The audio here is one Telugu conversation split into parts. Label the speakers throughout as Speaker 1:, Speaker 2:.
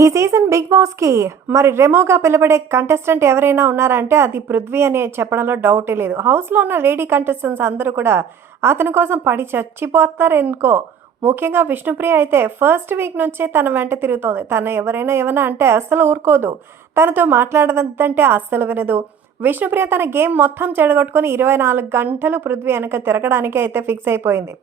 Speaker 1: ఈ సీజన్ బిగ్ బాస్కి మరి రెమోగా పిలబడే కంటెస్టెంట్ ఎవరైనా ఉన్నారంటే అది పృథ్వీ అనే చెప్పడంలో డౌటే లేదు. హౌస్లో ఉన్న లేడీ కంటెస్టెంట్స్ అందరూ కూడా అతని కోసం పడి చచ్చిపోతారనుకో ముఖ్యంగా విష్ణుప్రియ అయితే ఫస్ట్ వీక్ నుంచే తన వెంట తిరుగుతోంది. తను ఎవరైనా ఏమైనా అంటే అస్సలు ఊరుకోదు. తనతో మాట్లాడదంటే అస్సలు వినదు. విష్ణుప్రియ తన గేమ్ మొత్తం చెడగొట్టుకుని ఇరవై నాలుగు గంటలు పృథ్వీ వెనక తిరగడానికి అయితే ఫిక్స్ అయిపోయింది.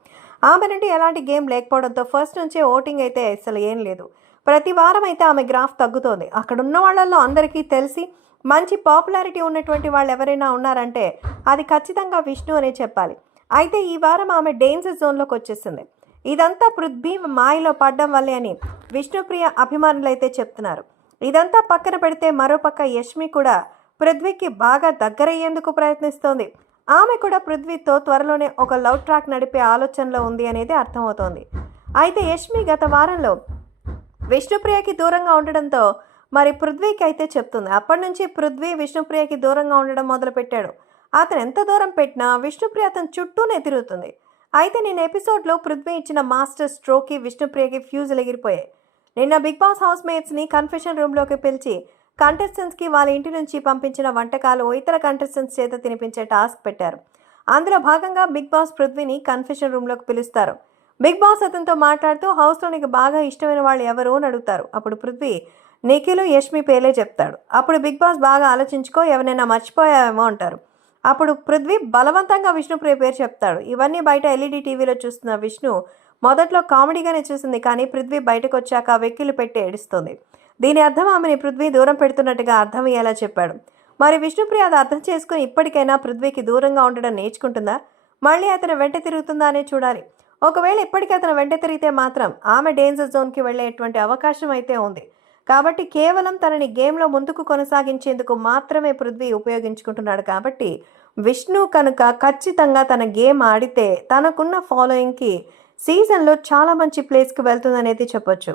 Speaker 1: ఆమె నుండి ఎలాంటి గేమ్ లేకపోవడంతో ఫస్ట్ నుంచే ఓటింగ్ అయితే అసలు ఏం లేదు. ప్రతి వారం అయితే ఆమె గ్రాఫ్ తగ్గుతోంది. అక్కడ ఉన్న వాళ్ళల్లో అందరికీ తెలిసి మంచి పాపులారిటీ ఉన్నటువంటి వాళ్ళు ఎవరైనా ఉన్నారంటే అది ఖచ్చితంగా విష్ణు అనే చెప్పాలి. అయితే ఈ వారం ఆమె డేంజర్ జోన్లోకి వచ్చేసింది ఇదంతా పృథ్వీ మాయలో పడ్డం వల్లే అని విష్ణుప్రియ అభిమానులు అయితే చెప్తున్నారు. ఇదంతా పక్కన పెడితే మరోపక్క యష్మి కూడా పృథ్వీకి బాగా దగ్గరయ్యేందుకు ప్రయత్నిస్తోంది. ఆమె కూడా పృథ్వీతో త్వరలోనే ఒక లవ్ ట్రాక్ నడిపే ఆలోచనలో ఉంది అనేది అర్థమవుతోంది. అయితే యష్మి గత వారంలో విష్ణుప్రియకి దూరంగా ఉండడంతో మరి పృథ్వీకి అయితే చెప్తుంది. అప్పటి నుంచి పృథ్వీ విష్ణుప్రియకి దూరంగా ఉండడం మొదలుపెట్టాడు. అతను ఎంత దూరం పెట్టినా విష్ణుప్రియ అతని చుట్టూనే తిరుగుతుంది. అయితే నేను ఎపిసోడ్లో పృథ్వీ ఇచ్చిన మాస్టర్ స్ట్రోక్కి విష్ణుప్రియకి ఫ్యూజులు ఎగిరిపోయాయి. నిన్న బిగ్ బాస్ హౌస్ మేట్స్ని కన్ఫెషన్ రూమ్లోకి పిలిచి కంటెస్టెంట్స్కి వాళ్ళ ఇంటి నుంచి పంపించిన వంటకాలు ఇతర కంటెస్టెంట్స్ చేత తినిపించే టాస్క్ పెట్టారు. అందులో భాగంగా బిగ్ బాస్ పృథ్వీని కన్ఫెషన్ రూమ్లోకి పిలుస్తారు. బిగ్ బాస్ అతనితో మాట్లాడుతూ హౌస్లో నీకు బాగా ఇష్టమైన వాళ్ళు ఎవరు? అని అడుగుతారు. అప్పుడు పృథ్వీ నిఖిలు యష్మి పేలే చెప్తాడు. అప్పుడు బిగ్ బాస్ బాగా ఆలోచించుకో ఎవరైనా మర్చిపోయావేమో అంటారు. అప్పుడు పృథ్వీ బలవంతంగా విష్ణుప్రియ పేరు చెప్తాడు. ఇవన్నీ బయట ఎల్ఈడి టీవీలో చూస్తున్న విష్ణు మొదట్లో కామెడీగానే చూసింది కానీ పృథ్వీ బయటకు వచ్చాక వెక్కిలు పెట్టి ఏడుస్తుంది. దీని అర్థం ఆమెని పృథ్వీ దూరం పెడుతున్నట్టుగా అర్థమయ్యేలా చెప్పాడు. మరి విష్ణుప్రియ అది అర్థం చేసుకుని ఇప్పటికైనా పృథ్వీకి దూరంగా ఉండడం నేర్చుకుంటుందా? మళ్ళీ అతను వెంట తిరుగుతుందా అనే చూడాలి. ఒకవేళ ఇప్పటికీ అతను వెంట తిరిగితే మాత్రం ఆమె డేంజర్ జోన్కి వెళ్ళేటువంటి అవకాశం అయితే ఉంది. కాబట్టి కేవలం తనని గేమ్లో ముందుకు కొనసాగించేందుకు మాత్రమే పృథ్వీ ఉపయోగించుకుంటున్నాడు కాబట్టి విష్ణు కనుక ఖచ్చితంగా తన గేమ్ ఆడితే తనకున్న ఫాలోయింగ్కి సీజన్లో చాలా మంచి ప్లేస్కి వెళ్తుందనేది చెప్పొచ్చు.